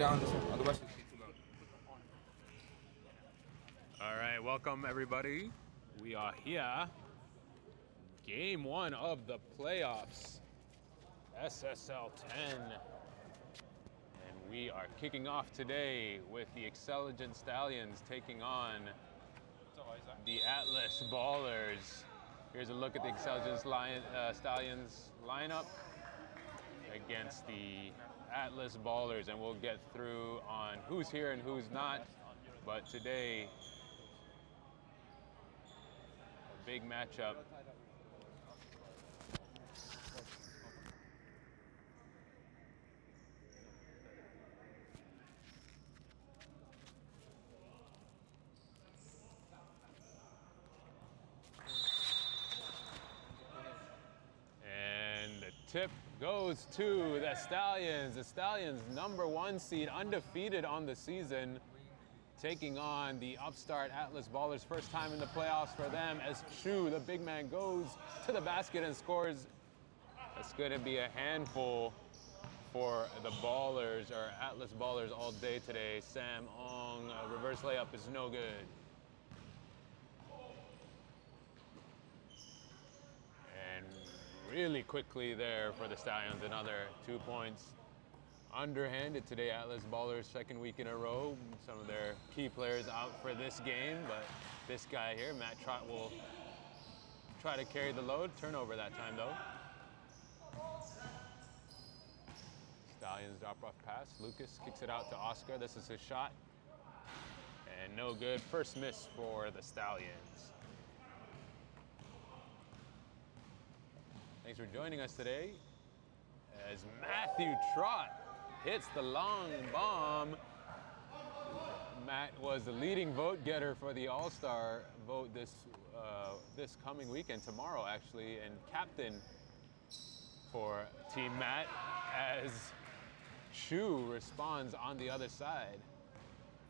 down this one, otherwise it's too loud. All right, welcome everybody. We are here. Game 1 of the playoffs. SSL 10. And we are kicking off today with the Axceligent Stallions taking on the Atlas Ballers. Here's a look at the Axceligent Stallions lineup against the Atlas Ballers, and we'll get through on who's here and who's not. But today, a big matchup. And the tip goes to the Stallions. The Stallions, #1 seed, undefeated on the season, taking on the upstart Atlas Ballers. First time in the playoffs for them as Chu, the big man, goes to the basket and scores. That's going to be a handful for the Ballers, or Atlas Ballers, all day today. Sam Ong, a reverse layup is no good. And really quickly there for the Stallions, another 2 points. Underhanded today, Atlas Ballers, second week in a row. Some of their key players out for this game, but this guy here, Matt Trott, will try to carry the load. Turnover that time though. Stallions drop off pass. Lucas kicks it out to Oscar. This is his shot. And no good. First miss for the Stallions. Thanks for joining us today as Matthew Trott hits the long bomb. Matt was the leading vote getter for the All-Star vote this coming weekend, tomorrow actually, and captain for Team Matt as Chu responds on the other side.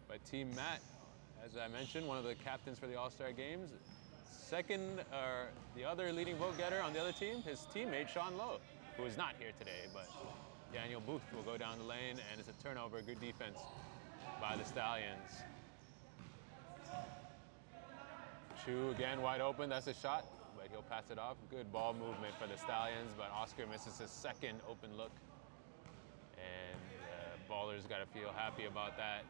But Team Matt, as I mentioned, one of the captains for the All-Star games. Second, the other leading vote getter on the other team, his teammate Sean Lowe, who is not here today, but Daniel Booth will go down the lane, and it's a turnover. Good defense by the Stallions. Chu again wide open, that's a shot, but he'll pass it off. Good ball movement for the Stallions, but Oscar misses his second open look. And Ballers got to feel happy about that.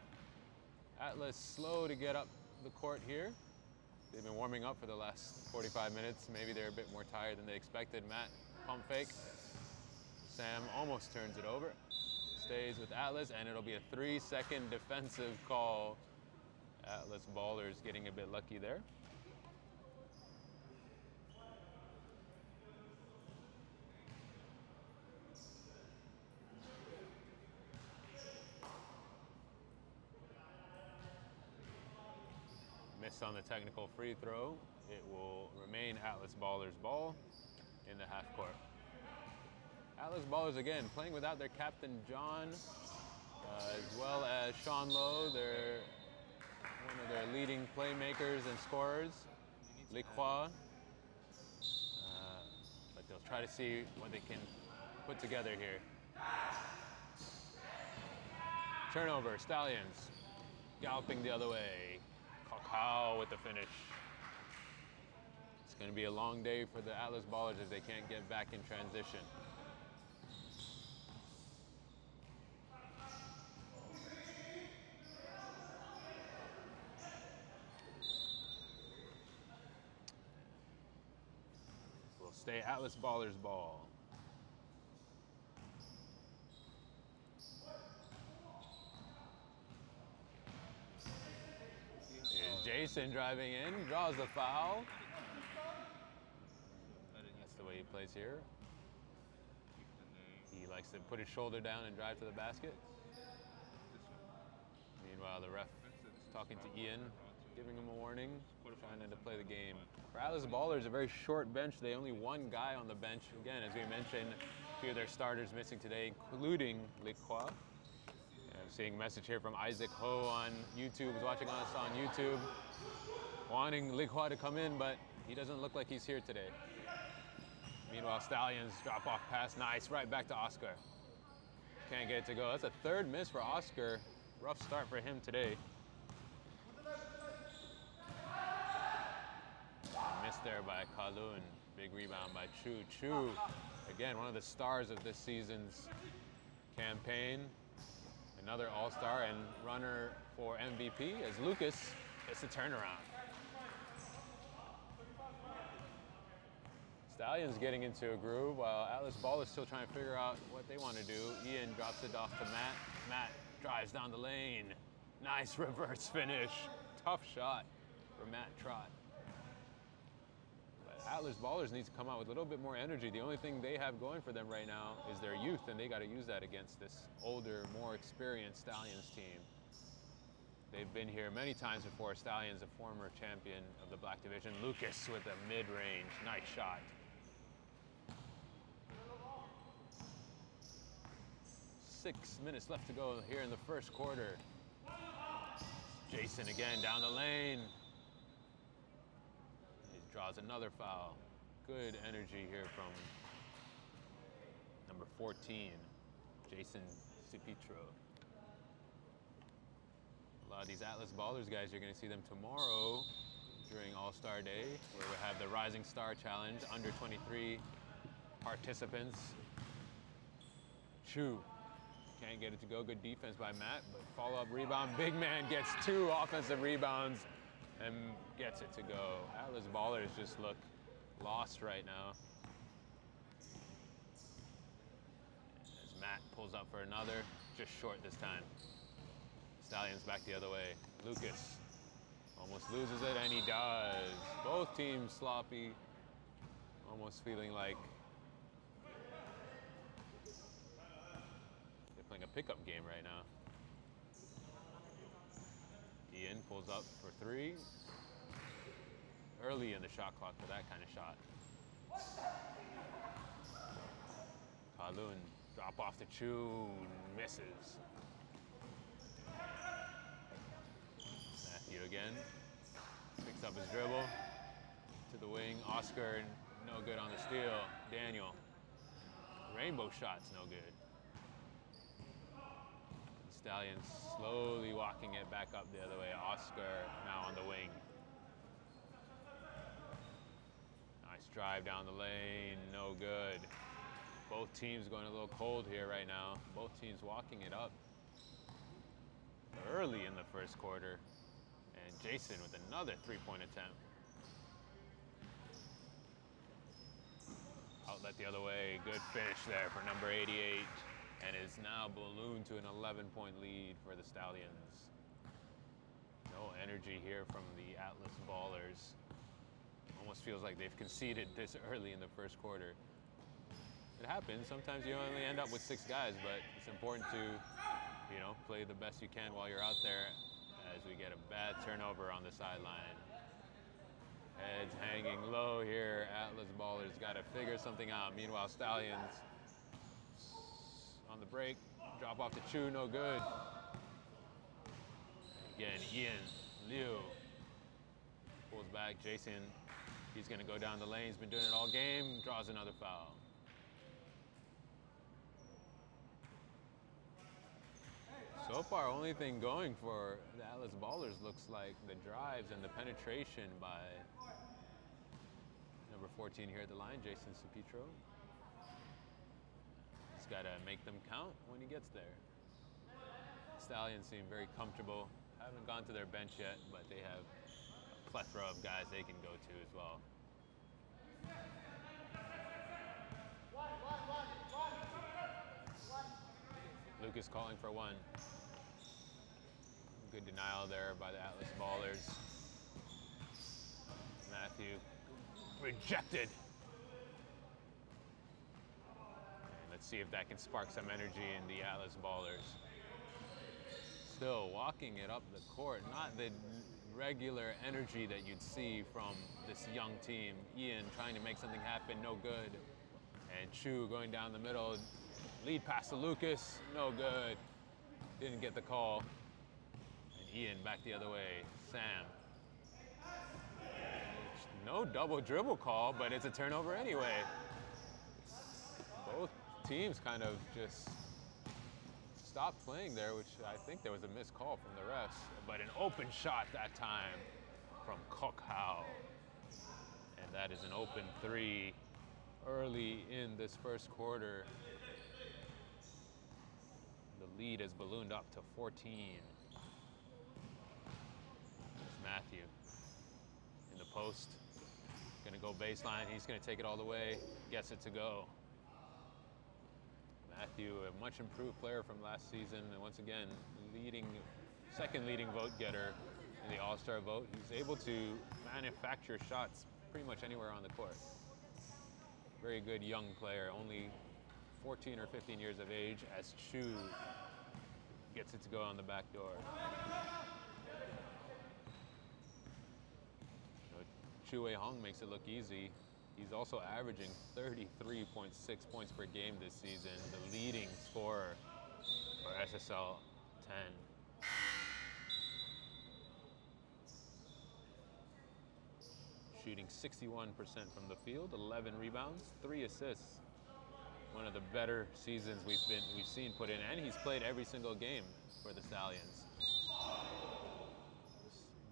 Atlas slow to get up the court here. They've been warming up for the last 45 minutes. Maybe they're a bit more tired than they expected. Matt, pump fake. Sam almost turns it over. Stays with Atlas, and it'll be a 3-second defensive call. Atlas Ballers getting a bit lucky there. Miss on the technical free throw. It will remain Atlas Ballers ball in the half court. Atlas Ballers again playing without their captain John, as well as Sean Lowe, one of their leading playmakers and scorers, Lecroix. But they'll try to see what they can put together here. Turnover, Stallions galloping the other way. Kakao with the finish. It's going to be a long day for the Atlas Ballers if they can't get back in transition. Will stay Atlas Ballers ball. Here's Jason driving in, draws the foul. That's the way he plays here. He likes to put his shoulder down and drive to the basket. Meanwhile, the ref is talking to Ian, giving him a warning, trying to play the game. For Atlas Ballers, a very short bench. They only one guy on the bench. Again, as we mentioned, a few of their starters missing today, including Lecroix. I'm seeing a message here from Isaac Ho on YouTube, who's watching us on YouTube, wanting Lecroix to come in, but he doesn't look like he's here today. Meanwhile, Stallions drop off pass, nice, right back to Oscar. can't get it to go. That's a third miss for Oscar. Rough start for him today. Missed there by Kalun. Big rebound by Chu. Chu, again, one of the stars of this season's campaign. Another all-star and runner for MVP as Lucas gets the turnaround. Stallions getting into a groove while Atlas Ball is still trying to figure out what they want to do. Ian drops it off to Matt. Matt drives down the lane. Nice reverse finish. Tough shot for Matt Trott. But Atlas Ballers needs to come out with a little bit more energy. The only thing they have going for them right now is their youth, and they got to use that against this older, more experienced Stallions team. They've been here many times before. Stallions, a former champion of the Black Division. Lucas with a mid-range. Nice shot. 6 minutes left to go here in the first quarter. Jason again down the lane. He draws another foul. Good energy here from number 14, Jason Cipitro. A lot of these Atlas Ballers guys, you're going to see them tomorrow during All-Star Day, where we have the Rising Star Challenge, under 23 participants. Chu. Can't get it to go. Good defense by Matt, but follow-up rebound. Big man gets 2 offensive rebounds and gets it to go. Atlas Ballers just look lost right now. As Matt pulls up for another, just short this time. Stallions back the other way. Lucas almost loses it, and he does. Both teams sloppy, almost feeling like playing a pickup game right now. Ian pulls up for 3. Early in the shot clock for that kind of shot. Kalun, drop off to Chu, misses. Matthew again, picks up his dribble to the wing. Oscar, no good on the steal. Daniel, rainbow shots, no good. Stallions slowly walking it back up the other way. Oscar now on the wing. Nice drive down the lane, no good. Both teams going a little cold here right now. Both teams walking it up early in the first quarter. And Jason with another 3-point attempt. Outlet the other way, good finish there for number 88. And is now ballooned to an 11-point lead for the Stallions. No energy here from the Atlas Ballers. Almost feels like they've conceded this early in the first quarter. It happens. Sometimes you only end up with 6 guys, but it's important to, play the best you can while you're out there as we get a bad turnover on the sideline. Heads hanging low here. Atlas Ballers got to figure something out. Meanwhile, Stallions on the break, drop off to Chu, no good. Again, Ian, Liu pulls back. Jason, he's gonna go down the lane. He's been doing it all game, draws another foul. So far, only thing going for the Atlas Ballers looks like the drives and the penetration by number 14 here at the line, Jason Cipitro. Got to make them count when he gets there. Stallions seem very comfortable. Haven't gone to their bench yet, but they have a plethora of guys they can go to as well. Lucas calling for 1. Good denial there by the Atlas Ballers. Matthew rejected. See if that can spark some energy in the Atlas Ballers. Still walking it up the court, not the regular energy that you'd see from this young team. Ian trying to make something happen, no good. And Chu going down the middle, lead pass to Lucas, no good. Didn't get the call. And Ian back the other way, Sam. No double dribble call, but it's a turnover anyway. Both teams kind of just stopped playing there, which I think there was a missed call from the refs. But an open shot that time from Kokau. And that is an open three early in this first quarter. The lead has ballooned up to 14. There's Matthew in the post. Gonna go baseline. He's gonna take it all the way. Gets it to go. Matthew, a much improved player from last season, and once again, second leading vote getter in the All-Star vote. He's able to manufacture shots pretty much anywhere on the court. Very good young player, only 14 or 15 years of age, as Chu gets it to go on the back door. Chu Wei-hong makes it look easy. He's also averaging 33.6 points per game this season, the leading scorer for SSL 10. Shooting 61% from the field, 11 rebounds, 3 assists. One of the better seasons we've seen put in, and he's played every single game for the Stallions.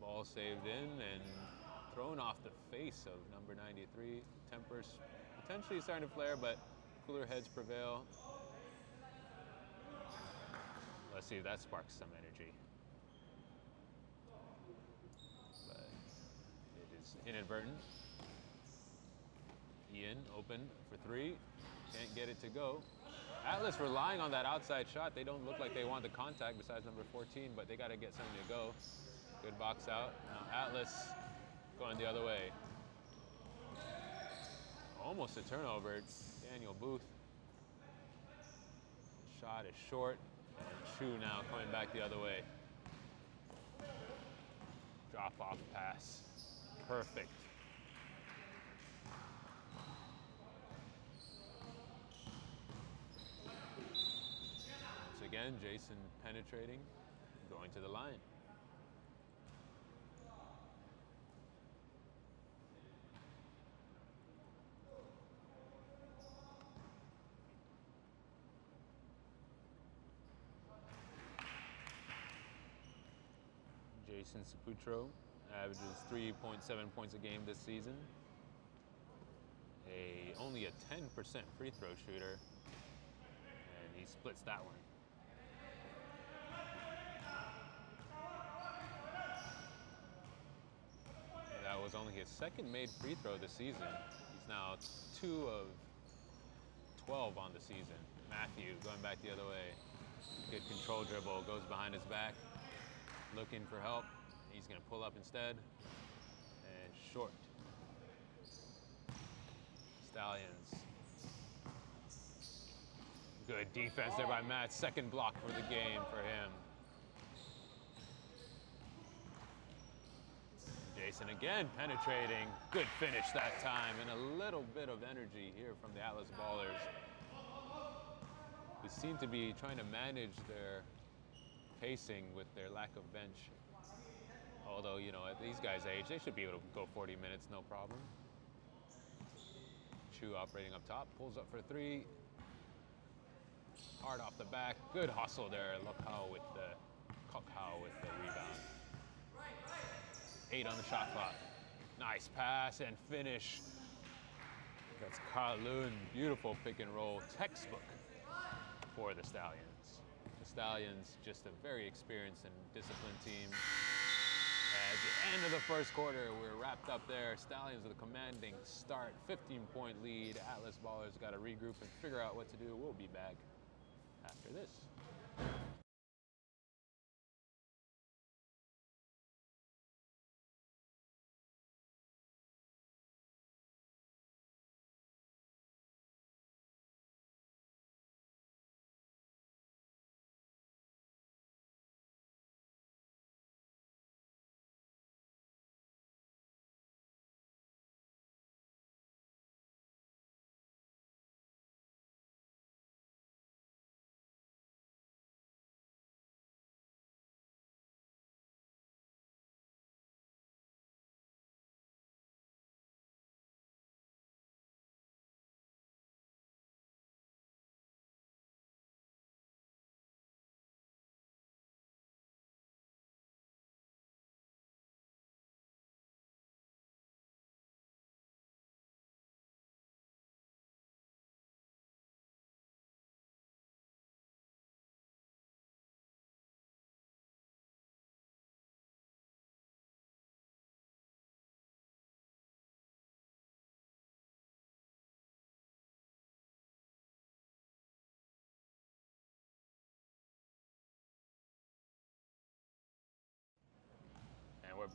Ball saved in and thrown off the face of number 93. Tempers potentially starting to flare, but cooler heads prevail. Let's see if that sparks some energy. But it is inadvertent. Ian open for three. Can't get it to go. Atlas relying on that outside shot. They don't look like they want the contact besides number 14, but they got to get something to go. Good box out. Now Atlas going the other way. Almost a turnover. It's Daniel Booth. Shot is short. And Chu now coming back the other way. Drop off pass. Perfect. Once again, Jason penetrating, going to the line. Jason Saputro averages 3.7 points a game this season. Only a 10% free throw shooter, and he splits that one. That was only his second made free throw this season. He's now 2 of 12 on the season. Matthew going back the other way. Good control dribble, goes behind his back. Looking for help. He's going to pull up instead. And short. Stallions. Good defense there by Matt. Second block for the game for him. Jason again penetrating. Good finish that time. And a little bit of energy here from the Atlas Ballers, who seem to be trying to manage their pacing with their lack of bench. Although, you know, at these guys' age, they should be able to go 40 minutes, no problem. Chu operating up top, pulls up for three. Hard off the back, good hustle there. Kokau with the rebound. 8 on the shot clock. Nice pass and finish. That's Kalun, beautiful pick and roll, textbook for the Stallions. The Stallions, just a very experienced and disciplined team. At the end of the first quarter, we're wrapped up there. Stallions with a commanding start, 15-point lead. Atlas Ballers got to regroup and figure out what to do. We'll be back after this.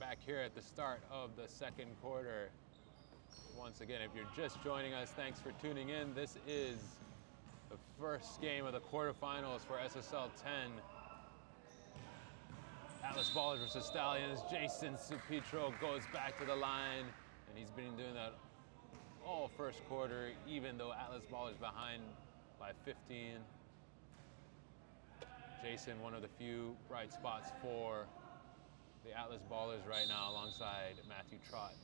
back here at the start of the second quarter. Once again, if you're just joining us, thanks for tuning in. This is the first game of the quarterfinals for SSL 10. Atlas Ballers versus Stallions. Jason Supetro goes back to the line, and he's been doing that all first quarter, even though Atlas Ballers behind by 15. Jason, one of the few bright spots for the Atlas Ballers right now, alongside Matthew Trott.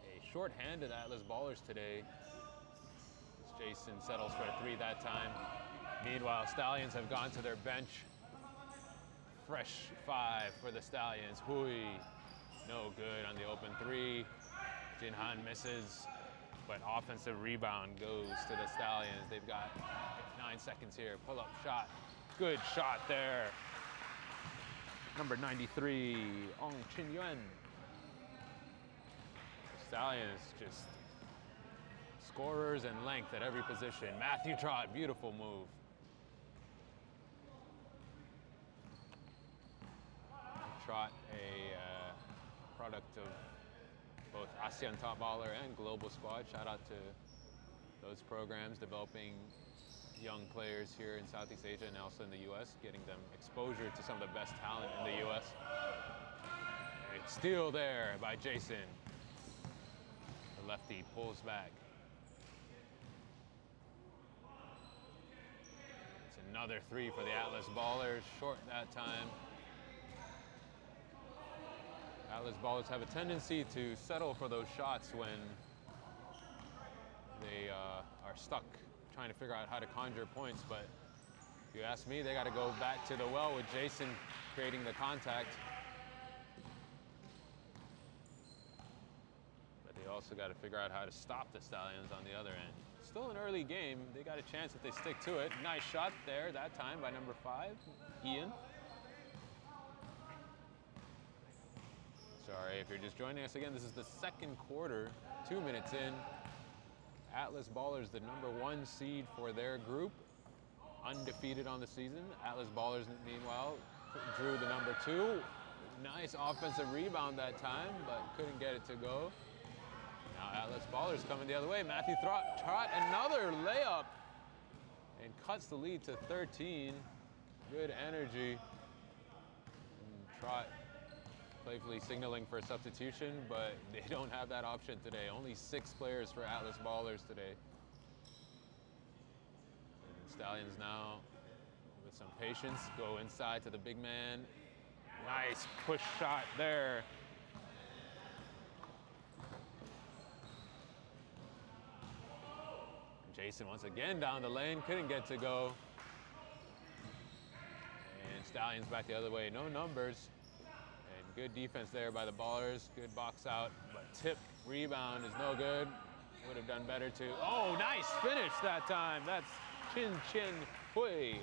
A short-handed Atlas Ballers today, as Jason settles for a three that time. Meanwhile, Stallions have gone to their bench. Fresh five for the Stallions. Hui, no good on the open three. Jinhan misses, but offensive rebound goes to the Stallions. They've got 9 seconds here. Pull-up shot. Good shot there. Number 93, Ong Chin Yuan. Stallions just scorers and length at every position. Matthew Trott, beautiful move. Trott, a product of both ASEAN Top Baller and Global Squad. Shout out to those programs developing young players here in Southeast Asia and also in the US, getting them exposure to some of the best talent in the US. A steal there by Jason. The lefty pulls back. It's another three for the Atlas Ballers, short that time. Atlas Ballers have a tendency to settle for those shots when they are stuck trying to figure out how to conjure points, but if you ask me, they got to go back to the well with Jason creating the contact. But they also got to figure out how to stop the Stallions on the other end. Still an early game. They got a chance if they stick to it. Nice shot there that time by number 5, Ian. Sorry, if you're just joining us again, this is the second quarter, 2 minutes in. Atlas Ballers, the number 1 seed for their group, undefeated on the season. Atlas Ballers, meanwhile, drew the number 2. Nice offensive rebound that time, but couldn't get it to go. Now Atlas Ballers coming the other way. Matthew Trott, another layup, and cuts the lead to 13. Good energy. And Trott playfully signaling for a substitution, but they don't have that option today. Only 6 players for Atlas Ballers today. And Stallions now, with some patience, go inside to the big man. Nice push shot there. Jason once again down the lane, couldn't get to go. And Stallions back the other way, no numbers. Good defense there by the Ballers. Good box out, but tip rebound is no good. Would have done better to. Oh, nice finish that time. That's Chin Chin Hui.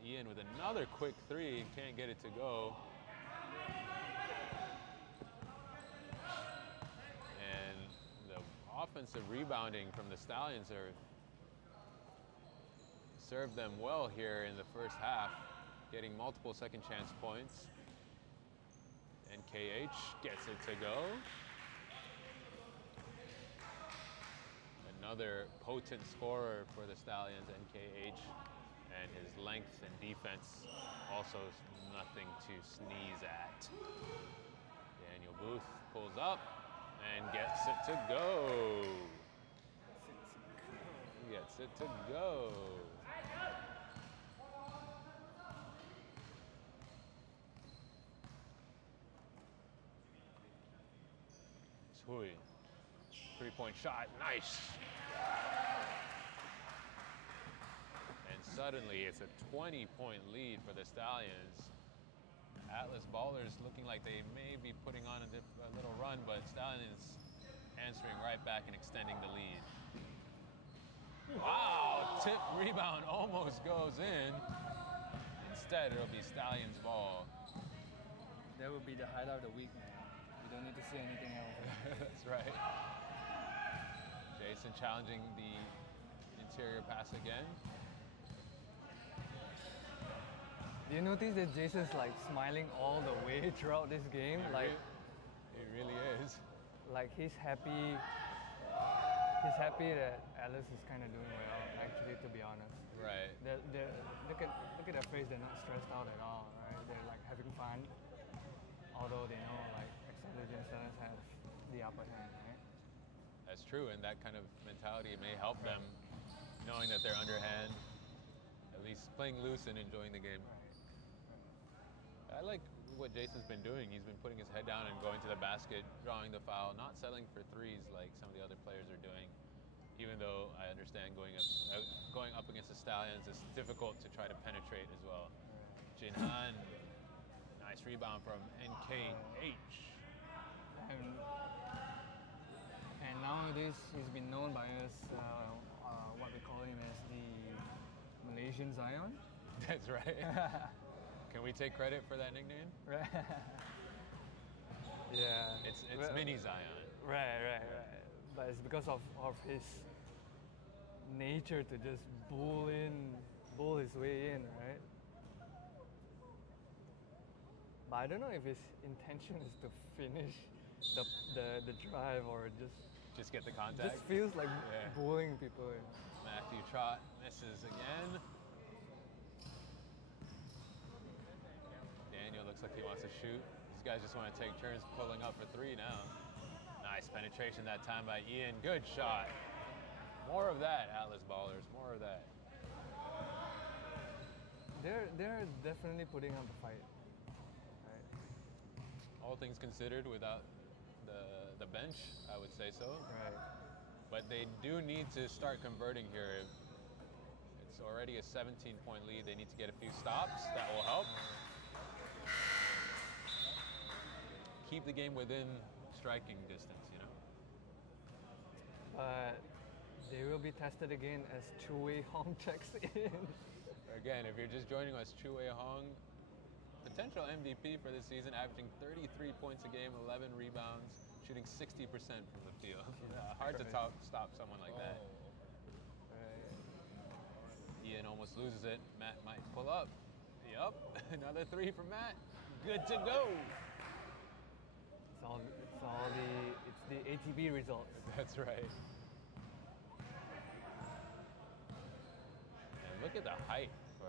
Ian with another quick three. Can't get it to go. And the offensive rebounding from the Stallions served them well here in the first half, getting multiple second chance points. NKH gets it to go. Another potent scorer for the Stallions, NKH, and his length and defense also nothing to sneeze at. Daniel Booth pulls up and gets it to go. Gets it to go. Hui, 3-point shot, nice. And suddenly it's a 20-point lead for the Stallions. Atlas Ballers looking like they may be putting on a little run, but Stallions answering right back and extending the lead. Wow, tip rebound almost goes in. Instead, it'll be Stallions ball. That would be the highlight of the week, man. We don't need to say anything else. That's right. Jason challenging the interior pass again. Do you notice that Jason's like smiling all the way throughout this game? It really is. Like he's happy. He's happy that Alice is kind of doing well. Actually, to be honest. Right. Look at their face. They're not stressed out at all, right? They're like having fun. Although they know like Axceligent Stallions have the upper hand, right? That's true, and that kind of mentality may help them, knowing that they're underhand, at least playing loose and enjoying the game. I like what Jason's been doing. He's been putting his head down and going to the basket, drawing the foul, not settling for threes like some of the other players are doing. Even though I understand going up against the Stallions is difficult to try to penetrate as well. Jinhan, nice rebound from NKH. And nowadays he's been known by us, what we call him as the Malaysian Zion. That's right. Can we take credit for that nickname? Right. Yeah. It's mini Zion. Right. But it's because of his nature to just bull his way in, right? But I don't know if his intention is to finish the drive or Just get the contact. just feels like bullying people in. Matthew Trott misses again. Daniel looks like he wants to shoot. These guys just want to take turns pulling up for three now. Nice penetration that time by Ian. Good shot. More of that, Atlas Ballers. More of that. They're definitely putting up a fight. Right? All things considered, without the bench, I would say so. Right. But they do need to start converting here. It's already a 17-point lead. They need to get a few stops. That will help. Keep the game within striking distance, you know? But they will be tested again as Chu-Wei Hong checks in. Again, if you're just joining us, Chu-Wei Hong, potential MVP for this season, averaging 33 points a game, 11 rebounds, shooting 60% from the field. Hard to stop someone like that. Right. Ian almost loses it. Matt might pull up. Yup, another three from Matt. Good to go. It's the ATB results. That's right. And look at the height for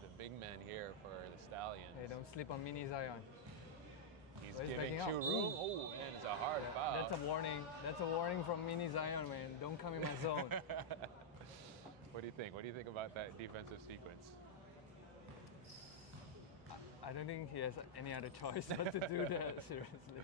the big man here for the Stallions. Hey, don't sleep on Mini Zion. He's He's giving backing Chu up. room. Oh, and it's a hard foul. That's a warning. That's a warning from Mini Zion, man. Don't come in my zone. What do you think? What do you think about that defensive sequence? I don't think he has any other choice but to do that, seriously.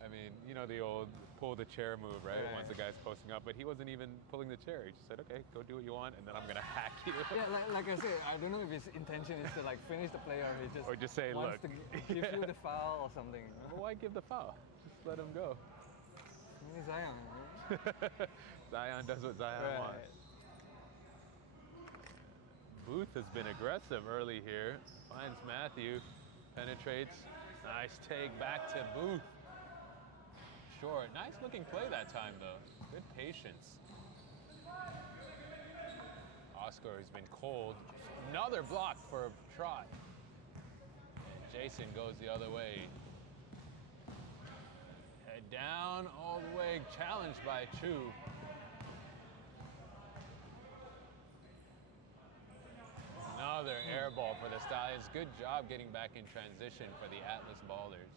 I mean, you know the old pull the chair move, right? Right. Once the guy's posting up, but he wasn't even pulling the chair. He just said, okay, go do what you want, and then I'm going to hack you. Yeah, like I said, I don't know if his intention is to like finish the play or he just, Or just say, wants look. to give you the foul or something. Well, why give the foul? Just let him go. Mini Zion, right? Zion does what Zion wants. Booth has been aggressive early here. Finds Matthew, penetrates. Nice take back to Booth. Short. Nice looking play that time, though. Good patience. Oscar has been cold. Another block for Trot. And Jason goes the other way. Head down all the way. Challenged by Chu. Another air ball for the Stallions. Good job getting back in transition for the Atlas Ballers.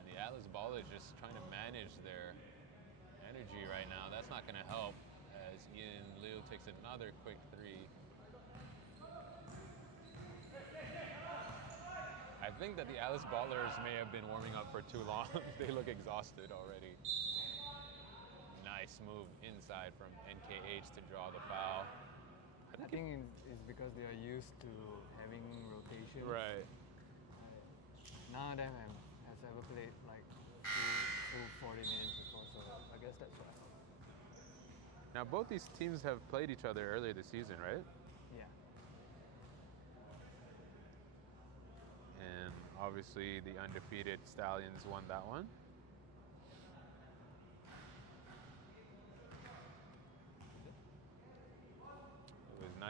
And the Atlas Ballers just trying to manage their energy right now. That's not going to help as Ian Liu takes another quick three. I think that the Atlas Ballers may have been warming up for too long. They look exhausted already. Nice move inside from NKH to draw the foul. I think it's because they are used to having rotation. Right. None of them has ever played like full 40 minutes before, so I guess that's why. Now both these teams have played each other earlier this season, right? Yeah. And obviously the undefeated Stallions won that one.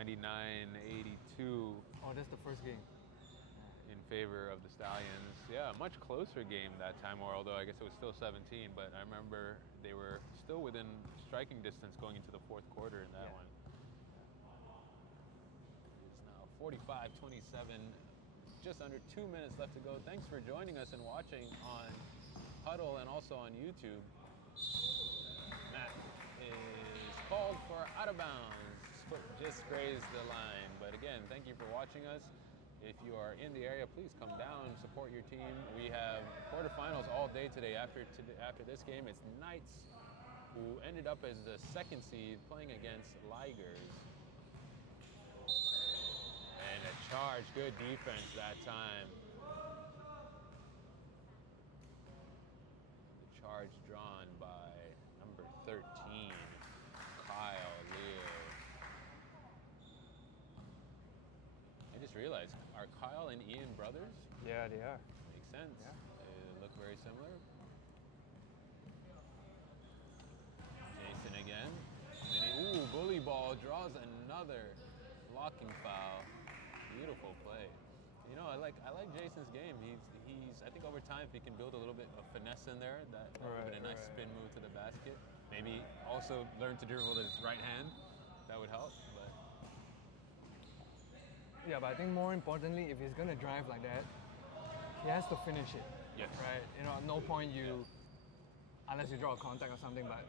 99-82 Oh, that's the first game. in favor of the Stallions. Yeah, a much closer game that time, or although I guess it was still 17, but I remember they were still within striking distance going into the fourth quarter in that Yeah. one. It's now 45-27, just under 2 minutes left to go. Thanks for joining us and watching on Huddle and also on YouTube. Matt is called for out of bounds. Foot just grazed the line. But again, thank you for watching us. If you are in the area, please come down and support your team. We have quarterfinals all day today. After this game, it's Knights, who ended up as the second seed, playing against Ligers. And a charge, good defense that time. The charge drawn by number 13, Kyle Lear. I just realized, are Kyle and Ian brothers? Yeah, they are. Makes sense. Yeah. They look very similar. Jason again. And bully ball draws another blocking foul. Beautiful play. You know, I like Jason's game. He's I think over time, if he can build a little bit of finesse in there, that would be a nice spin move to the basket. Maybe also learn to dribble with his right hand. That would help. But Yeah, but I think more importantly, if he's gonna drive like that, he has to finish it. yes, Right? You know, at no point unless you draw a contact or something, but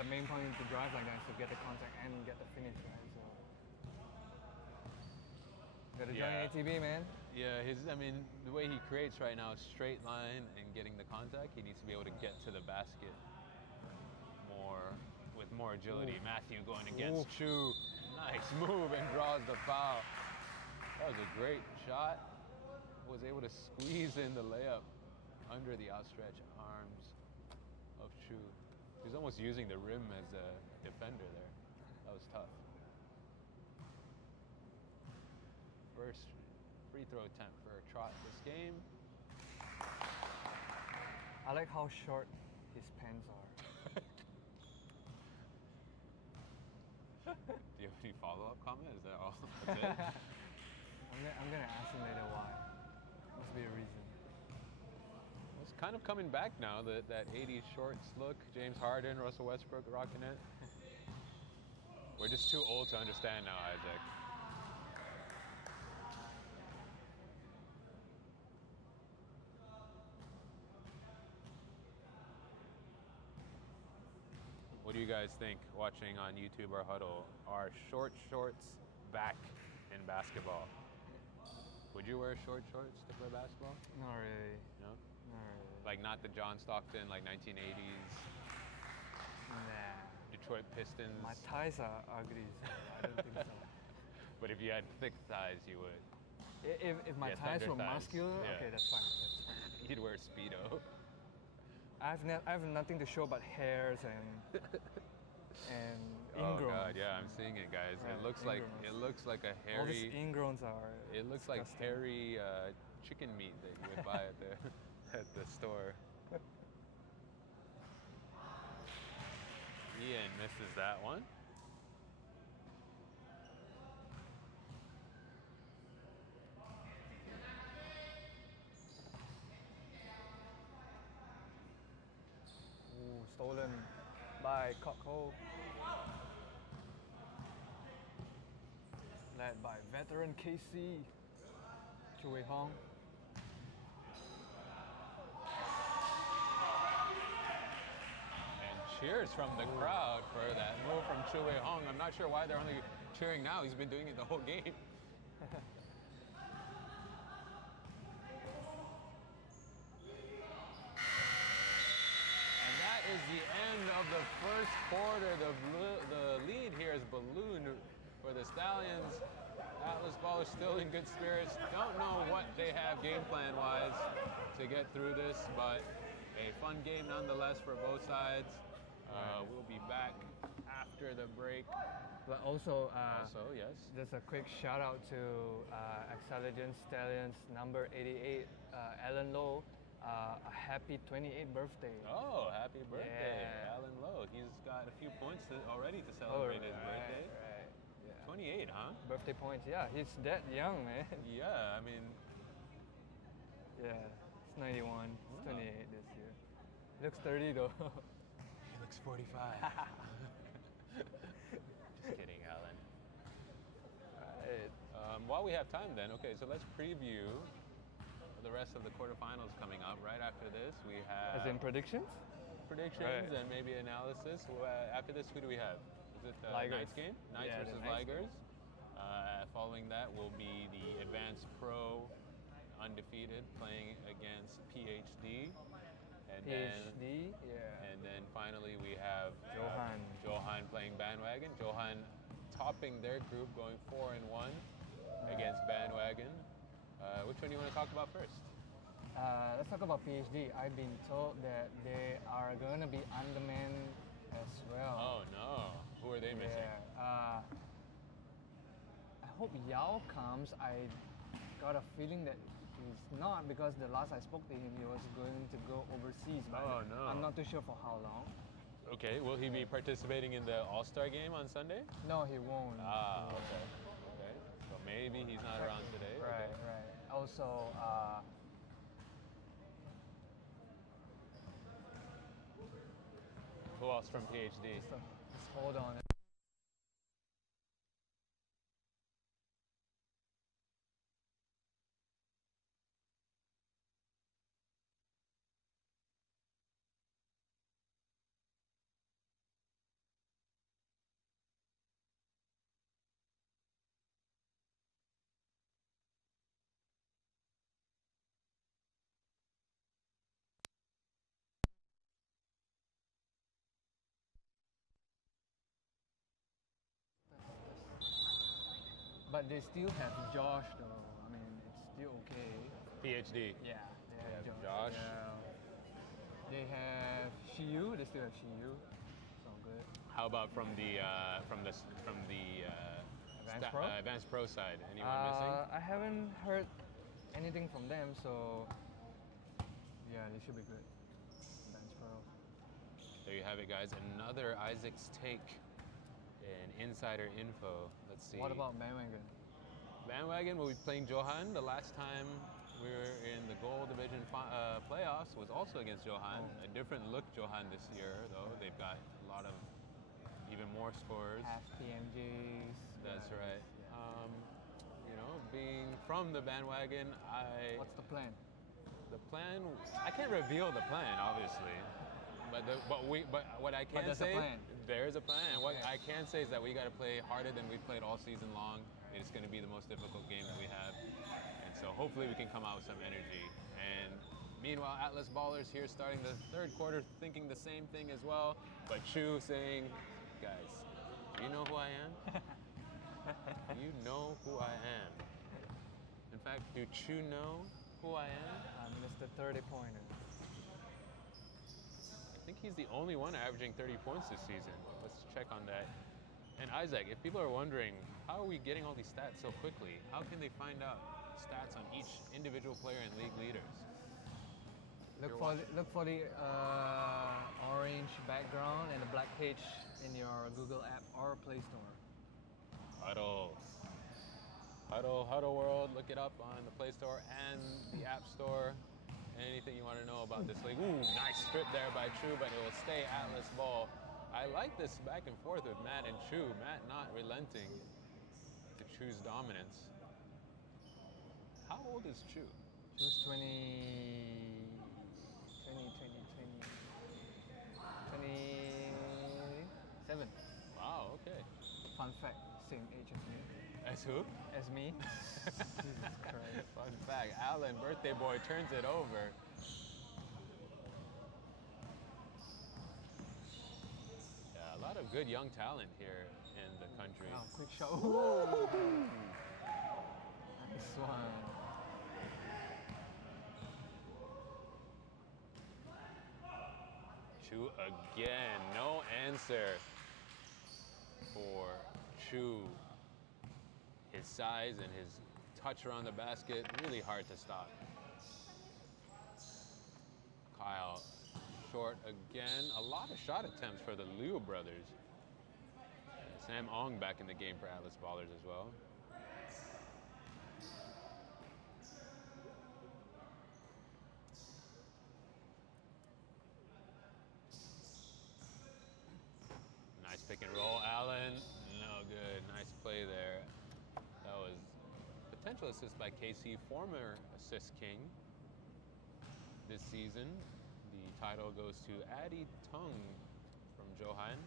the main point to drive like that is to get the contact and get the finish, right? So, gotta join Yeah. ATB, man. Yeah, the way he creates right now is straight line and getting the contact. He needs to be able to get to the basket with more agility. Ooh. Matthew going against Chu. Nice move and draws the foul. That was a great shot. Was able to squeeze in the layup under the outstretched arms of Chu. He's almost using the rim as a defender there. That was tough. First free throw attempt for Trot this game. I like how short his pants are. Do you have any follow-up comment? Is that all? That's it? I'm gonna ask him later why. Must be a reason. It's kind of coming back now, that 80s shorts look. James Harden, Russell Westbrook rocking it. We're just too old to understand now, Isaac. What do you guys think watching on YouTube or Huddle? Are short shorts back in basketball? Would you wear short shorts to play basketball? Not really. No? Not really. Like not the John Stockton, like 1980s Nah. Detroit Pistons. My thighs are ugly, so I don't think so. But if you had thick thighs, you would. If my Yeah, thighs thunder were thighs. muscular, Yeah. okay, that's fine. That's fine. You'd wear Speedo. I have nothing to show but hairs and Oh ingrowns. god, yeah, I'm seeing it, guys. Right, It looks like a All these hairy. ingrowns are. It looks like disgusting. hairy chicken meat that you would buy at the store. Ian misses that one. Ooh, stolen by Coco. Led by veteran KC, Chui Hong. And cheers from the crowd for that move from Chue Hong. I'm not sure why they're only cheering now. He's been doing it the whole game. And that is the end of the first quarter. The lead here is ballooned for the Stallions. Atlas Ball is still in good spirits. Don't know what they have game plan wise to get through this, but a fun game nonetheless for both sides. We'll be back after the break. But also, Yes. just a quick shout out to Axceligent Stallions number 88, Alan Lowe. A happy 28th birthday. Oh, happy birthday, Yeah. Alan Lowe. He's got a few points already to celebrate his birthday. Right. Yeah. 28, huh? Birthday points, yeah. He's that young, man. Yeah, I mean, Yeah, it's 91. It's 28 this year. He looks 30 though. he looks 45. Just kidding, Alan. Right. While we have time then, okay, so let's preview the rest of the quarterfinals coming up. Right after this, we have As in predictions? predictions Right. and maybe analysis. After this, who do we have? Is it the Ligers. Knights game? Knights Yeah, the versus Knights Ligers. Following that will be the Advanced Pro undefeated playing against PhD. And PhD, yeah. And then finally we have Johan. Johan playing Bandwagon. Johan topping their group, going 4-1 against Bandwagon. Which one do you want to talk about first? Let's talk about PhD. I've been told that they are going to be undermanned as well. Oh no, who are they missing? Yeah. I hope Yao comes. I got a feeling that he's not, because the last I spoke to him, he was going to go overseas. But Oh, no. I'm not too sure for how long. Okay, will he be participating in the All-Star game on Sunday? No, he won't. Ah, okay. Okay. So maybe he's not around today. Right, Okay. right. Also, Who else from PhD? just hold on. But they still have Josh though. I mean, it's still okay. PhD. Yeah, they have have Josh. Yeah. They have Shiyu. They still have Shiyu. So good. How about from the Advanced Pro? Advanced Pro side? Anyone missing? I haven't heard anything from them, so yeah, they should be good. Advanced Pro. There you have it, guys. Another Isaac's take and insider info. Let's see. What about Bandwagon? Bandwagon will be playing Johan. The last time we were in the Gold Division playoffs was also against Johan. Oh. A different look Johan this year, though. They've got a lot of even more scores. Half PMGs. That's yeah, right. yeah. Being from the Bandwagon, What's the plan? the plan. I can't reveal the plan, obviously. But what I can there's a say, plan. there is a plan. And what Okay. I can say is that we got to play harder than we played all season long. It's going to be the most difficult game that we have, and so hopefully we can come out with some energy. And meanwhile, Atlas Ballers here starting the third quarter thinking the same thing as well. But Chu saying, guys, do you know who I am? Do you know who I am? In fact, do Chu know who I am? I'm Mr. 30-pointer. I think he's the only one averaging 30 points this season. Let's check on that. And Isaac, if people are wondering, how are we getting all these stats so quickly? How can they find out stats on each individual player and league leaders? Look for the orange background and the black page in your Google app or Play Store. Huddle. Huddle World. Look it up on the Play Store and the App Store. Anything you want to know about this league. Ooh, nice strip there by Chu, but it will stay Atlas ball. I like this back and forth with Matt and Chu. Matt not relenting to Chu's dominance. How old is Chu? Choose 27. Wow, okay. Fun fact, same age as me. As who? As me. Jesus Christ. Fun fact, Alan, birthday boy, turns it over. Yeah, a lot of good young talent here in the country. Wow, quick shot. Ooh. Nice one. Chu again, no answer for Chu. His size and his touch around the basket, really hard to stop. Kyle, short again. A lot of shot attempts for the Liu brothers. San Sam Ong back in the game for Atlas Ballers as well. Nice pick and roll, Allen. No good. Nice play there. That was potential assist by KC, former assist king this season. The title goes to Addy Tung from Johan.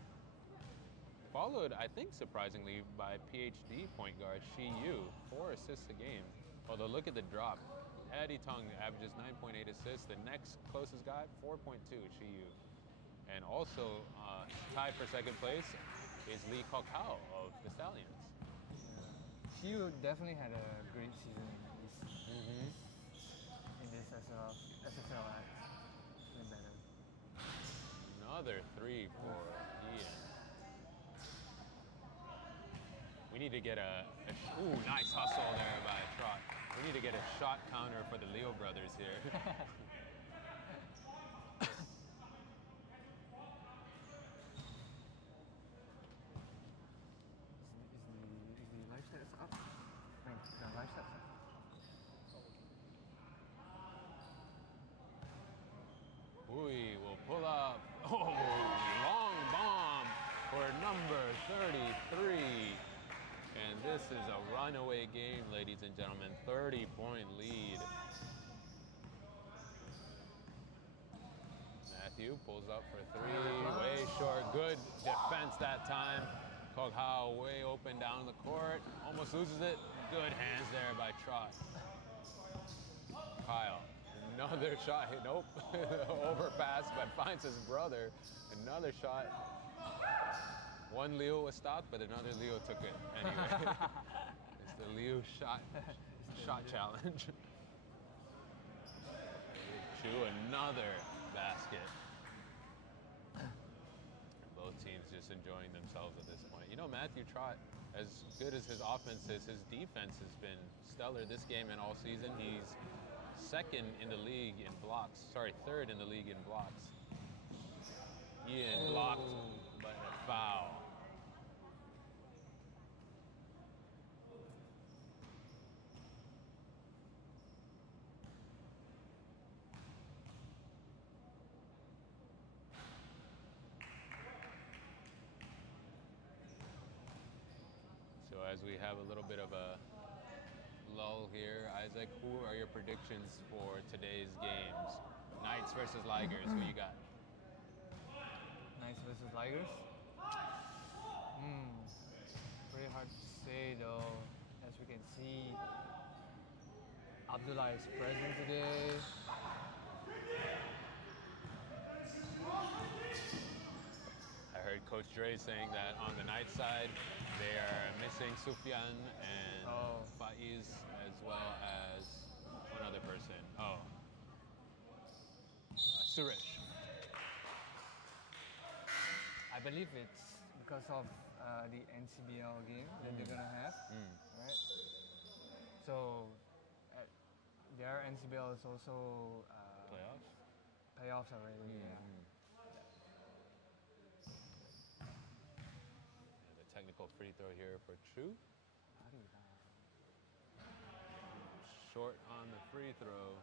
Followed, I think, surprisingly, by PhD point guard Shi Yu, 4 assists a game. Although look at the drop. Addy Tung averages 9.8 assists. The next closest guy, 4.2, Shi Yu. And also tied for second place is Lee Kokao of the Stallions. Shi Yu definitely had a great season in this SSLX. Been better. Another 3 for Ian. We need to get ooh, nice hustle there by Trot. We need to get a shot counter for the Leo brothers here. Is the live stats up? Wait, the live stats up? Ui will pull up. Oh, long bomb for number 33. And this is a runaway game, ladies and gentlemen. 30-point lead. Matthew pulls up for 3. Way short. Good defense that time. Koghao way open down the court. Almost loses it. Good hands there by Trot. Kyle. Another shot. Nope. Overpass, but finds his brother. Another shot. One Leo was stopped, but another Leo took it anyway. It's the Leo shot challenge. Chu, another basket. Both teams just enjoying themselves at this point. You know, Matthew Trot, as good as his offense is, his defense has been stellar this game and all season. He's second in the league in blocks. Sorry, third in the league in blocks. Ian blocked, but a foul. So as we have a little bit of a lull here, Isaac, who are your predictions for today's games? Knights versus Ligers, who you got? Knights versus Ligers? Pretty hard to say though. As we can see, Abdullah is present today. I heard Coach Dre saying that on the Knights side, they are missing Sufyan and Faiz, as well as one other person. Suresh. I believe it's because of the NCBL game that they're gonna have, right? So their NCBL is also Playoffs? Playoffs already. Yeah. The technical free throw here for Chu. Short on the free throw.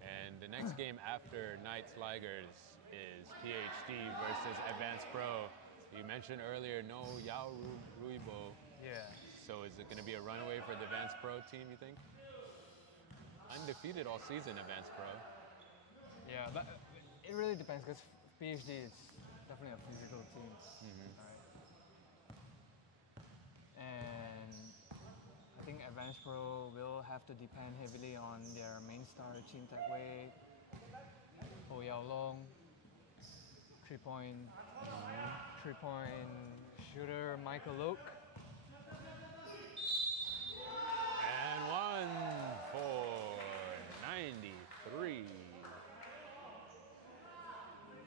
And the next game after Knights Ligers is PhD versus Advanced Pro. You mentioned earlier no Yao Ruibo. Yeah. So is it going to be a runaway for the Advanced Pro team, you think? Undefeated all season, Advanced Pro. Yeah, but it really depends because PhD is definitely a physical team. Right? And I think Advanced Pro will have to depend heavily on their main star, Chin Tak Wei, Ho Yao Long, three-point shooter Michael Loke. And one for 93.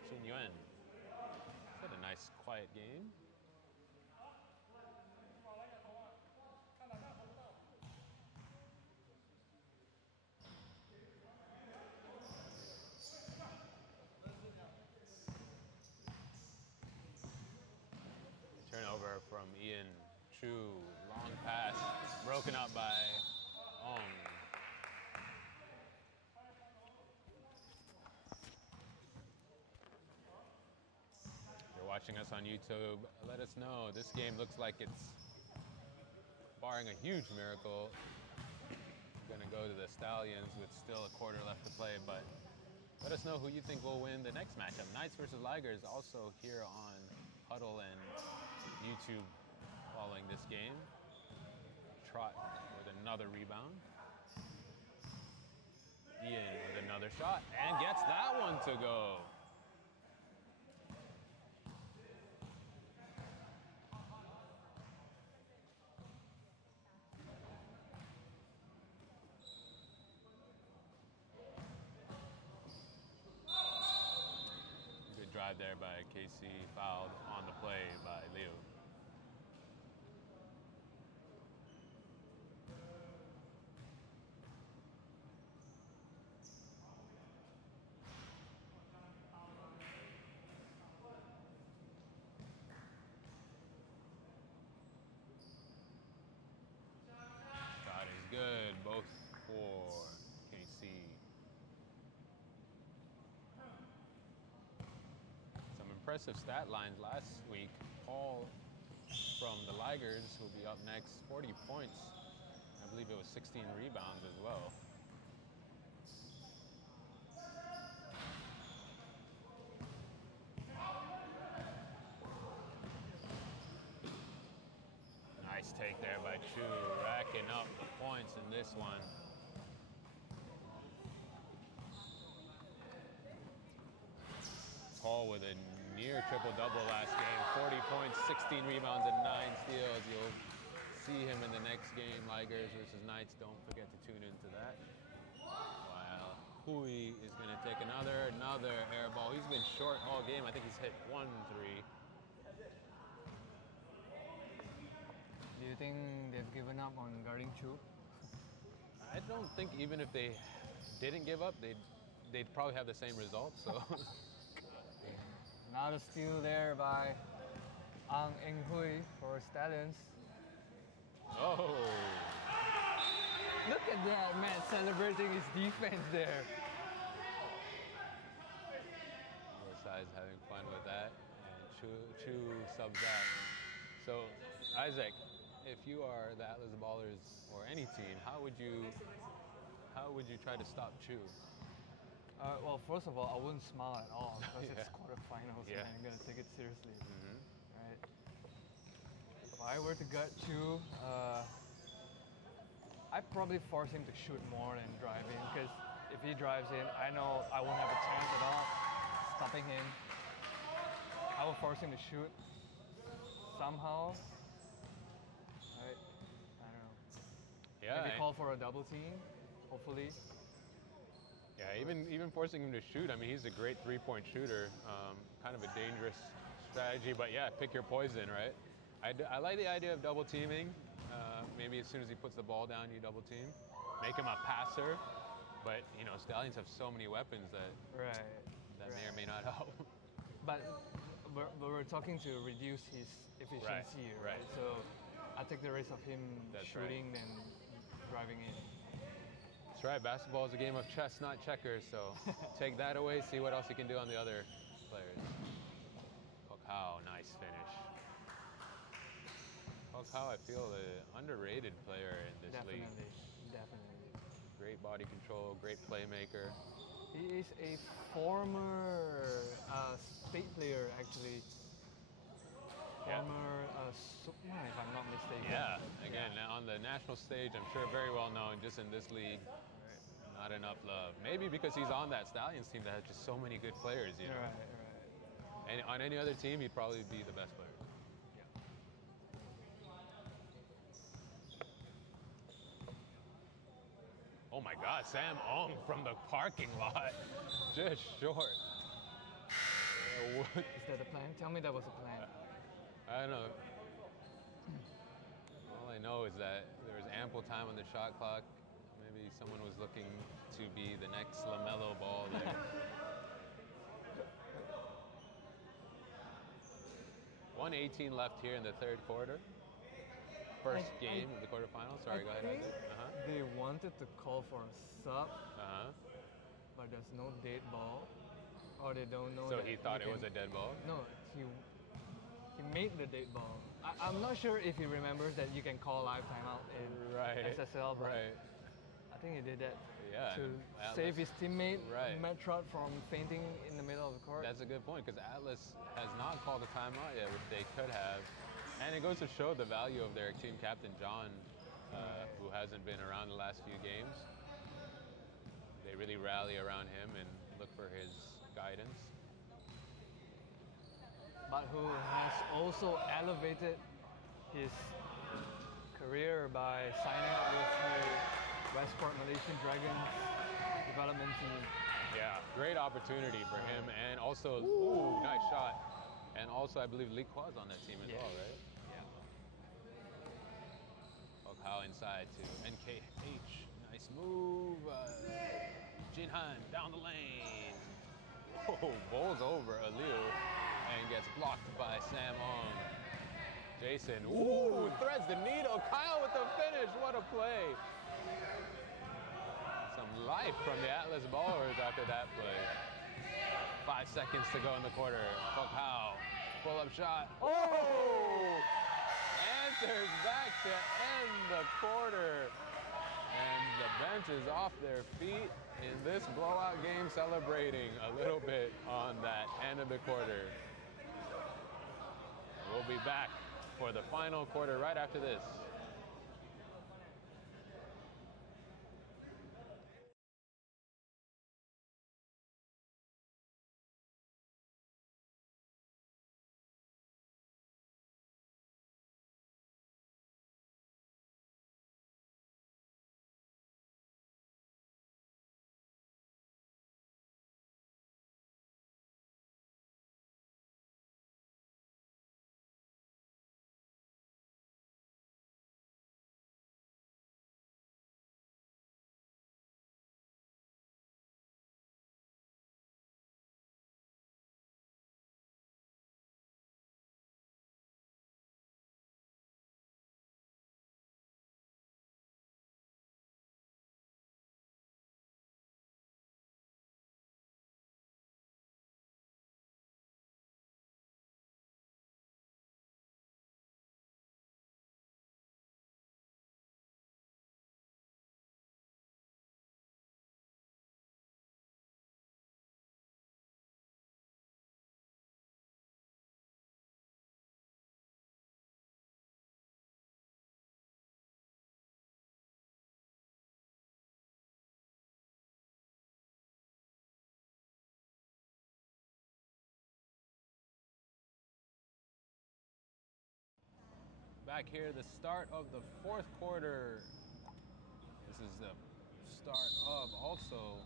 Xin Yuan. Is that a nice, quiet game? Turnover from Ian Chu, long pass, broken up by Ong. If you're watching us on YouTube, let us know. This game looks like it's, barring a huge miracle, going to go to the Stallions with still a quarter left to play, but let us know who you think will win the next matchup. Knights versus Ligers also here on Huddle and YouTube following this game. Trot with another rebound. Ian with another shot and gets that one to go. Good drive there by Casey, fouled on the play by Leo. Shot is good, both for KC. Some impressive stat lines last week. Paul from the Ligers will be up next, 40 points. I believe it was 16 rebounds as well. Nice take there by Chu, racking up the points in this one. Paul with a near triple-double last game, 40 points, 16 rebounds, and 9 steals. You'll see him in the next game, Ligers versus Knights. Don't forget to tune into that. While Hui is going to take another air ball. He's been short all game. I think he's hit 1 3. Do you think they've given up on guarding Chu? I don't think even if they didn't give up, they'd probably have the same result. So Now the steal there by Ang Eng Hui for Stallions. oh, Look at that man celebrating his defense there. both sides having fun with that, and Chu subs that. So Isaac, if you are the Atlas Ballers or any team, how would you try to stop Chu? Well, first of all, I wouldn't smile at all because Yeah. it's quarterfinals Yeah. and I'm gonna take it seriously, Mm-hmm. right? If I were to gut Chu, I'd probably force him to shoot more than drive in because if he drives in, I know I won't have a chance at all stopping him. I will force him to shoot somehow, right? I don't know. Yeah, Maybe call for a double team, hopefully. yeah. Even forcing him to shoot. I mean, he's a great three-point shooter. Kind of a dangerous strategy, but yeah, pick your poison, right? I like the idea of double teaming. Maybe as soon as he puts the ball down, you double team. Make him a passer. But, you know, Stallions have so many weapons that may or may not help. But we're talking to reduce his efficiency, right? So I take the risk of him That's shooting than driving in. That's right. Basketball is a game of chess, not checkers. So take that away, see what else you can do on the other players. Kokao, nice finish. Kokao, I feel, an underrated player in this league. Definitely. Great body control, great playmaker. He is a former state player, actually. Yeah. Former Sukma, if I'm not mistaken. Yeah, again, on the national stage, I'm sure very well known. Just in this league, not enough love. Maybe because he's on that Stallions team that has just so many good players, you know. Right. And on any other team, he'd probably be the best player. Oh my God, Sam Ong from the parking lot. Just short. Is that a plan? Tell me that was a plan. I don't know. All I know is that there was ample time on the shot clock. Maybe someone was looking to be the next LaMelo Ball there. 1:18 left here in the third quarter. First I- game of the quarterfinals. Sorry, go ahead, think Isaac. they wanted to call for a sub, but there's no dead ball, or they don't know. So that he thought they it was a can- dead ball? No, he made the dead ball. I'm not sure if he remembers that you can call live timeout in Right. SSL, but Right. I think he did that Yeah, to and Atlas- save his teammate Right. Matt Trott from fainting in the middle of the court. That's a good point because Atlas has not called a timeout yet, which they could have. And it goes to show the value of their team captain, John, who hasn't been around the last few games. They really rally around him and look for his guidance. But who has also elevated his career by signing up with the Westport Malaysian Dragons development team. Yeah, great opportunity for him. And also, ooh, nice shot. And also, I believe Lee Kwa's on that team as well, right? How inside to NKH. Nice move. Jin Han down the lane. Oh, bowls over Aliu and gets blocked by Sam Ong. Jason, ooh, threads the needle. Kyle with the finish. What a play. Some life from the Atlas ballers after that play. 5 seconds to go in the quarter. How pull-up shot. Oh! Answers back to end the quarter. And the bench is off their feet in this blowout game, celebrating a little bit on that end of the quarter. We'll be back for the final quarter right after this. Back here, the start of the fourth quarter. This is the start of also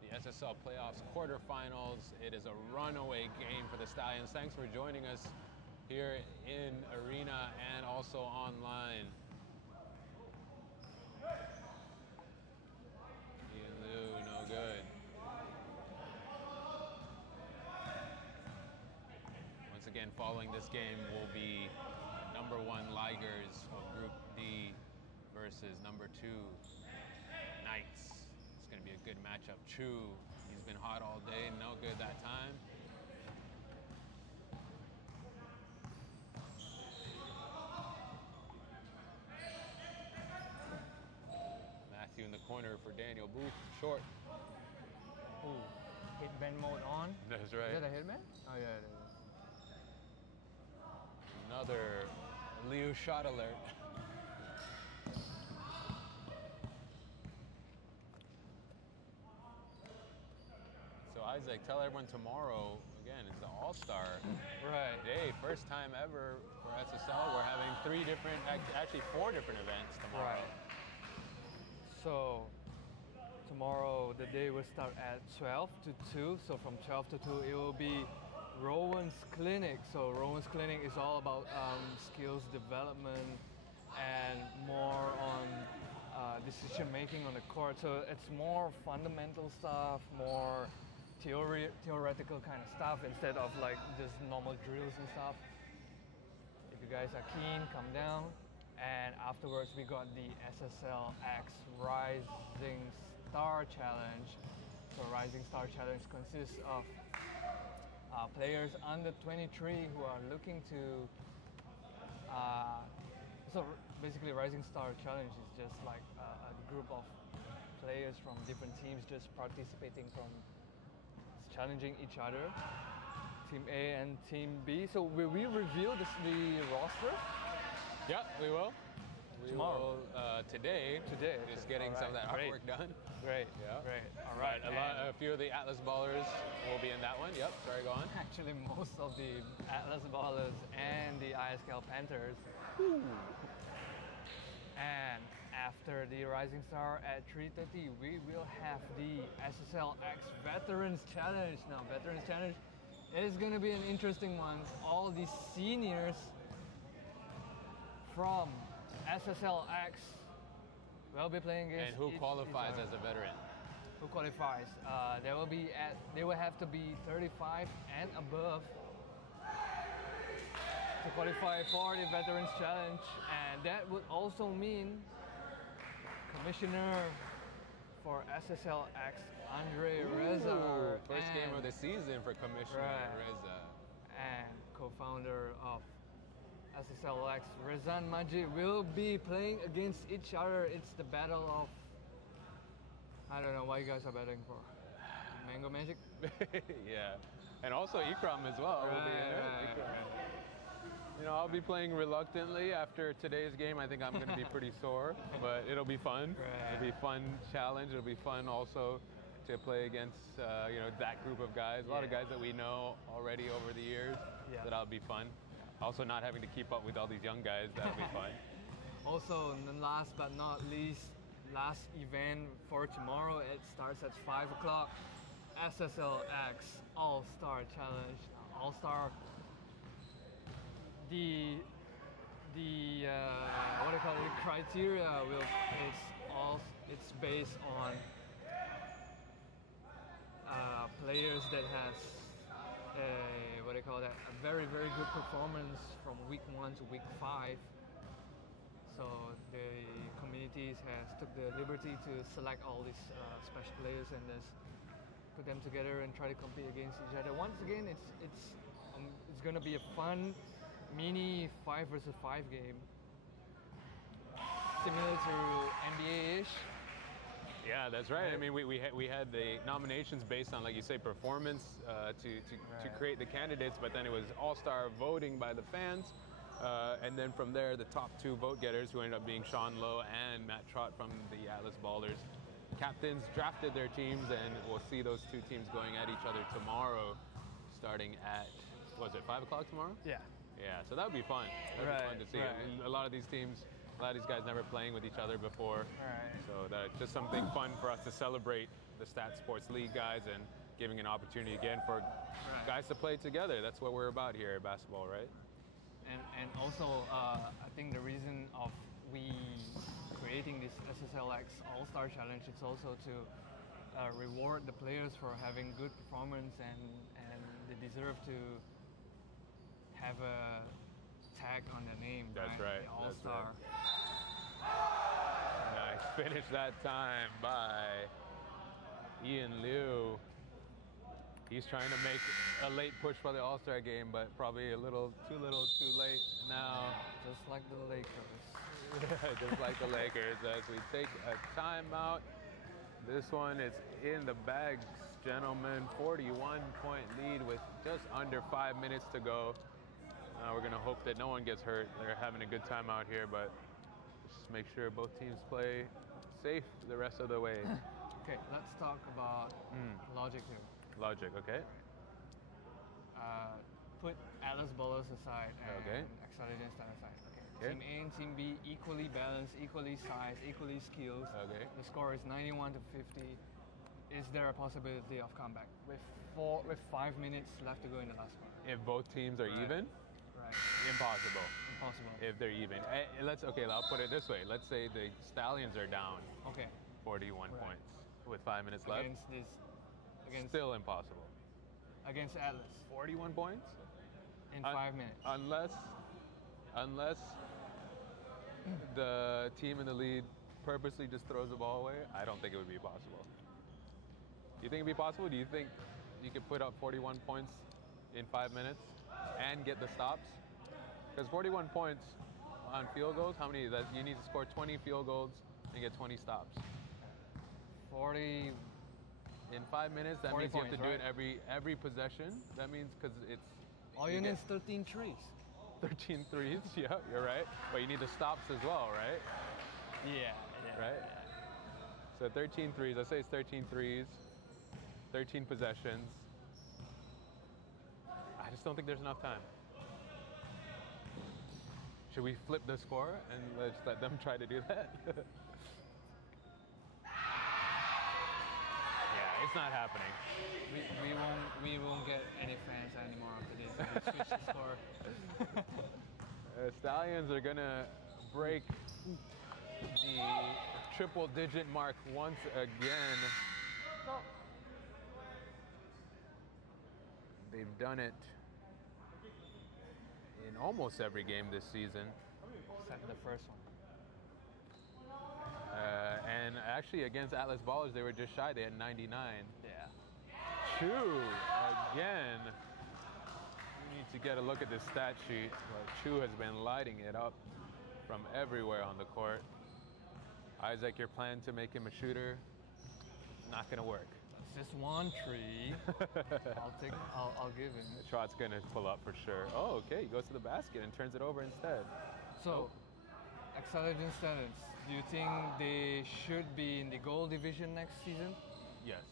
the SSL playoffs quarterfinals. It is a runaway game for the Stallions. Thanks for joining us here in arena and also online. Ian Liu, no good. Once again, following this game will be number 1 Ligers of Group D versus number 2 Knights. It's going to be a good matchup. Chu, he's been hot all day, no good that time. Matthew in the corner for Daniel Booth, short. Ooh, headband mode on. That's right. Is that a headband? Oh yeah, it is. Another Liu shot alert. So Isaac, tell everyone tomorrow, again, it's the All-Star Right. day. First time ever for SSL. We're having 3 different, actually 4 different events tomorrow. Right. So tomorrow the day will start at 12 to 2. So from 12 to 2 it will be Rowan's Clinic. So Rowan's Clinic is all about skills development and more on decision making on the court. So it's more fundamental stuff, more theoretical kind of stuff instead of like just normal drills and stuff. If you guys are keen, come down. And afterwards, we got the SSLX Rising Star Challenge. So Rising Star Challenge consists of players under 23 who are looking to. So basically, Rising Star Challenge is just like a group of players from different teams just participating from challenging each other. Team A and Team B. So will we reveal the roster? Yeah, we will. Tomorrow. Today. Just getting some of that artwork done. Great. Yeah. Great. All right. A few of the Atlas Ballers will be in that one. Yep. Sorry, go on. Actually, most of the Atlas Ballers and the ISKL Panthers. Ooh. And after the Rising Star at 3:30, we will have the SSLX Veterans Challenge. Now, Veterans Challenge is going to be an interesting one. All the seniors from SSLX will be playing against. And who qualifies as a veteran? Who qualifies? They will have to be 35 and above to qualify for the Veterans Challenge, and that would also mean Commissioner for SSLX Andre Reza. First game of the season for Commissioner Reza. And co-founder of SSLX, Rezan Majid, will be playing against each other. It's the battle of, I don't know what you guys are betting for. Mango Magic? Yeah. And also Ikram as well will be in there. You know, I'll be playing reluctantly after today's game. I think I'm going to be pretty sore, but it'll be fun. It'll be a fun challenge. It'll be fun also to play against, that group of guys. A lot of guys that we know already over the years. Yeah. So that'll be fun. Also, not having to keep up with all these young guys, that'll be fun. Also, last but not least, last event for tomorrow, it starts at 5 o'clock. SSLX All-Star Challenge. All-Star, the what do you call it, the criteria it's based on players that has a very, very good performance from week 1 to week 5. So the communities has took the liberty to select all these special players and just put them together and try to compete against each other. Once again, it's going to be a fun mini 5 versus 5 game, similar to NBA-ish. Yeah, that's right. I mean, we had the nominations based on, like you say, performance to create the candidates, but then it was all-star voting by the fans. And then from there, the top 2 vote getters, who ended up being Sean Lowe and Matt Trott from the Atlas Ballers, captains drafted their teams, and we'll see those 2 teams going at each other tomorrow, starting at, was it 5 o'clock tomorrow? Yeah. Yeah, so that would be fun. That would be fun to see. Right. A lot of these teams, a lot of these guys never playing with each other before. Right. So that's just something fun for us to celebrate the StatSports League guys and giving an opportunity again for guys to play together. That's what we're about here at basketball, right? And also, I think the reason of we creating this SSLX All-Star Challenge is also to reward the players for having good performance, and they deserve to have a tag on their name. That's right. The All-Star. Nice. Finish that time by Ian Liu. He's trying to make a late push for the All-Star game, but probably a little too late now. Just like the Lakers. Just like the Lakers, as we take a timeout. This one is in the bags, gentlemen. 41-point lead with just under 5 minutes to go. We're going to hope that no one gets hurt. They're having a good time out here, but just make sure both teams play safe the rest of the way. Okay, let's talk about logic here. Logic, okay. Put Atlas Ballers aside and Axceligent aside. Okay. Team A and Team B equally balanced, equally sized, equally skilled. Okay. The score is 91 to 50. Is there a possibility of comeback with 5 minutes left to go in the last one? If both teams are even? Right. Impossible. Impossible. If they're even. I'll put it this way. Let's say the Stallions are down Okay. 41 points with 5 minutes left. Against this against Still impossible. against Atlas 41 points? in 5 minutes. Unless the team in the lead purposely just throws the ball away, I don't think it would be possible. Do you think it'd be possible? Do you think you could put up 41 points in 5 minutes and get the stops? Because 41 points on field goals, how many? That you need to score 20 field goals and get 20 stops. 40. In 5 minutes, that 40 means you have to points, do it every possession. That means because it's All you need is 13 trees. 13 threes. Yeah, you're right. But you need the stops as well, right? Yeah. Right? So 13 threes. Let's say it's 13 threes, 13 possessions. I just don't think there's enough time. Should we flip the score and let's let them try to do that? Yeah, it's not happening. We won't get any fans anymore after this. We switch the score. Stallions are gonna break the triple-digit mark once again. They've done it in almost every game this season. Except the first one. And actually against Atlas Ballers, they were just shy. They had 99. Yeah. Chu again. We need to get a look at this stat sheet. Chu has been lighting it up from everywhere on the court. Isaac, your plan to make him a shooter, not gonna work. It's just one tree. I'll give him. Trot's gonna pull up for sure. Oh, okay, he goes to the basket and turns it over instead. So, Axceligent Stallions, do you think they should be in the gold division next season? Yes,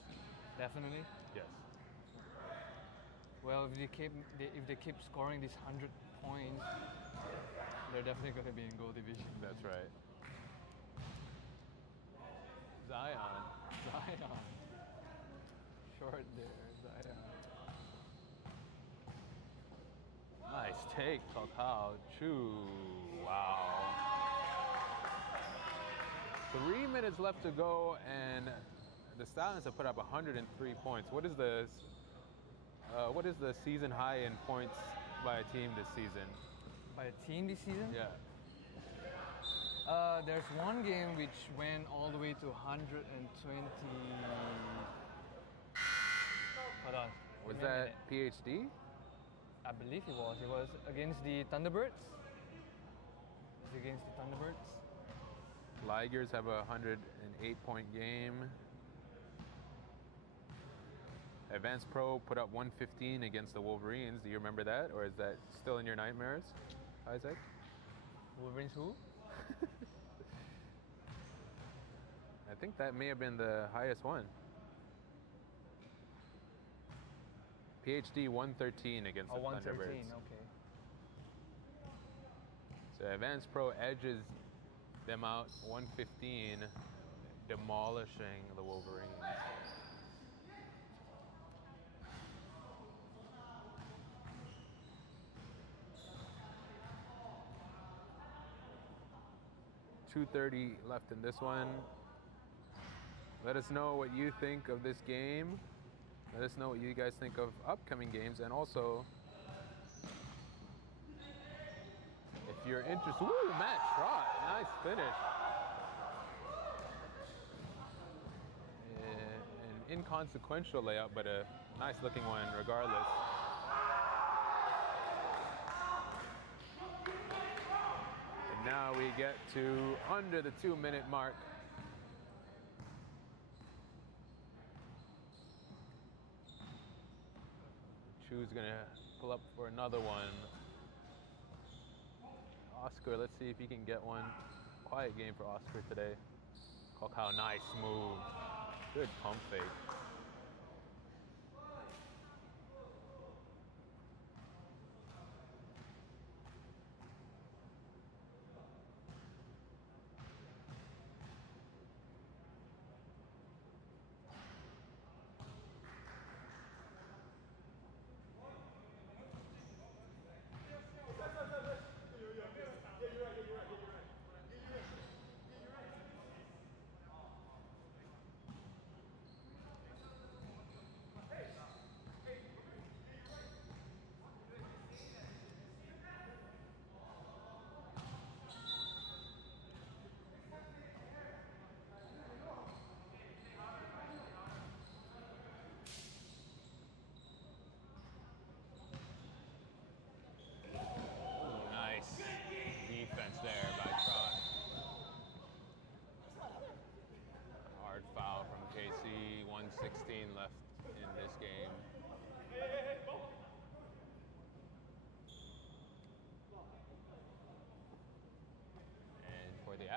Definitely. yes. Well, if they keep scoring these 100 points, they're definitely going to be in gold division. That's right. Zion. Short there, Zion. Nice take, Kakao. Chu. Wow. 3 minutes left to go, and the Stallions have put up 103 points. What is the season high in points by a team this season? By a team this season? Yeah. There's one game which went all the way to 120. Hold on. Was Give me a that minute. PhD? I believe it was. It was against the Thunderbirds. It's against the Thunderbirds. Ligers have a 108-point game. Advanced Pro put up 115 against the Wolverines. Do you remember that? Or is that still in your nightmares, Isaac? Wolverines who? I think that may have been the highest one. PhD 113 against the 113, Thunderbirds. okay. So Advanced Pro edges them out 115, demolishing the Wolverines. .230 left in this one. Let us know what you think of this game. Let us know what you guys think of upcoming games, and also if you're interested. Woo, Matt Trot, nice finish. An inconsequential layup, but a nice looking one regardless. And now we get to under the 2-minute mark. Chu's gonna pull up for another one. Oscar, let's see if he can get one. Quiet game for Oscar today. Kakao, nice move. Good pump fake.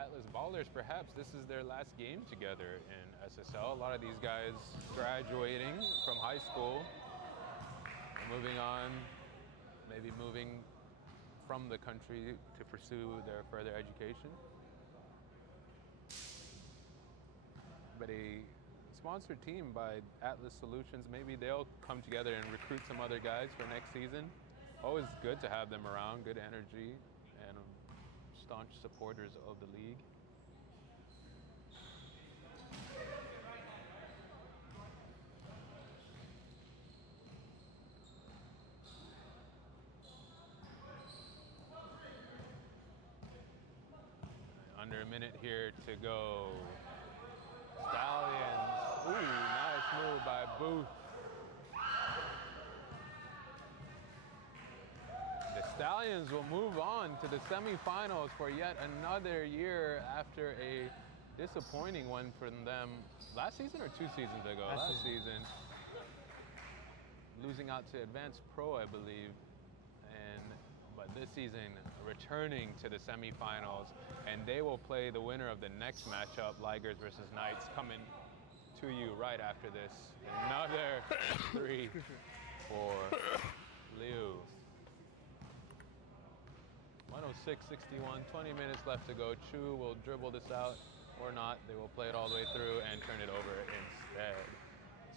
Atlas Ballers, perhaps this is their last game together in SSL. A lot of these guys graduating from high school, moving on, maybe moving from the country to pursue their further education. But a sponsored team by Atlas Solutions, maybe they'll come together and recruit some other guys for next season. Always good to have them around, good energy, and staunch supporters of the league. Under a minute here to go. Stallions. Ooh, nice move by Booth. The Stallions will move on to the semifinals for yet another year after a disappointing one from them last season or 2 seasons ago? Last season. Losing out to Advanced Pro, I believe. But this season, returning to the semifinals, and they will play the winner of the next matchup, Ligers versus Knights, coming to you right after this. Another 3 for Liu. 106-61, 20 minutes left to go. Chu will dribble this out or not. They will play it all the way through and turn it over instead.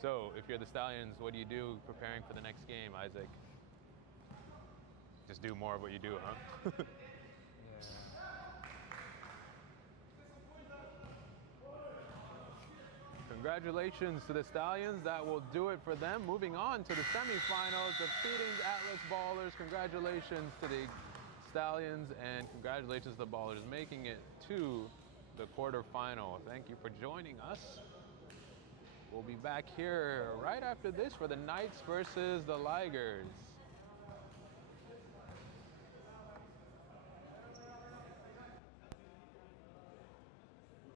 So if you're the Stallions, what do you do preparing for the next game, Isaac? Just do more of what you do, huh? Yeah. Congratulations to the Stallions. That will do it for them. Moving on to the semifinals, defeating Atlas Ballers. Congratulations to the Stallions and congratulations to the Ballers making it to the quarterfinal. Thank you for joining us. We'll be back here right after this for the Knights versus the Ligers.